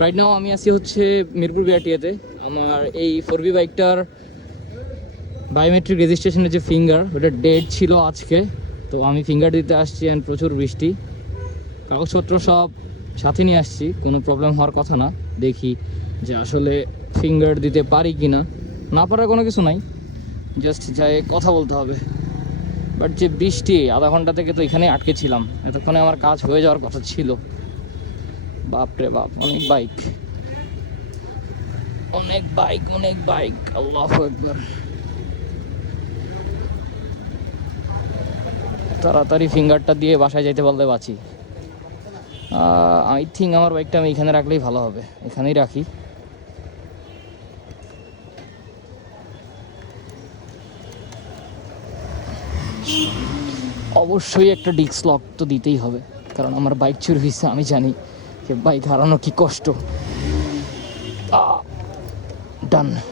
Right now আমি আছি হচ্ছে মিরপুর বিআরটিএতে। আমার এই 4B বাইকটার বায়োমেট্রিক রেজিস্ট্রেশনের যে ফিঙ্গার, ওটা ডেট ছিল আজকে। তো আমি ফিঙ্গার দিতে আসছি অ্যান্ড প্রচুর বৃষ্টি, কাগজপত্র সব সাথে নিয়ে আসছি, কোনো প্রবলেম হওয়ার কথা না। দেখি যে আসলে ফিঙ্গার দিতে পারি কি না, না পারার কোনো কিছু নাই, জাস্ট যাই কথা বলতে হবে। বাট যে বৃষ্টি, আধা ঘন্টা থেকে তো এখানে আটকে ছিলাম, এতক্ষণে আমার কাজ হয়ে যাওয়ার কথা ছিল। বাপরে বাপ, অনেক বাইক অনেক বাইক অনেক বাইক, আল্লাহু আকবার। তাড়াতাড়ি ফিঙ্গারটা দিয়ে বাসায় যাইতে পারলে বাঁচি। আই থিঙ্ক আমার বাইকটা আমি এখানে রাখলেই ভালো হবে, এখানেই রাখি। অবশ্যই একটা ডিস্ক লক তো দিতেই হবে, কারণ আমার বাইক চুরি হয়েছে, আমি জানি যে বাইক হারানো কি কষ্ট। ডান।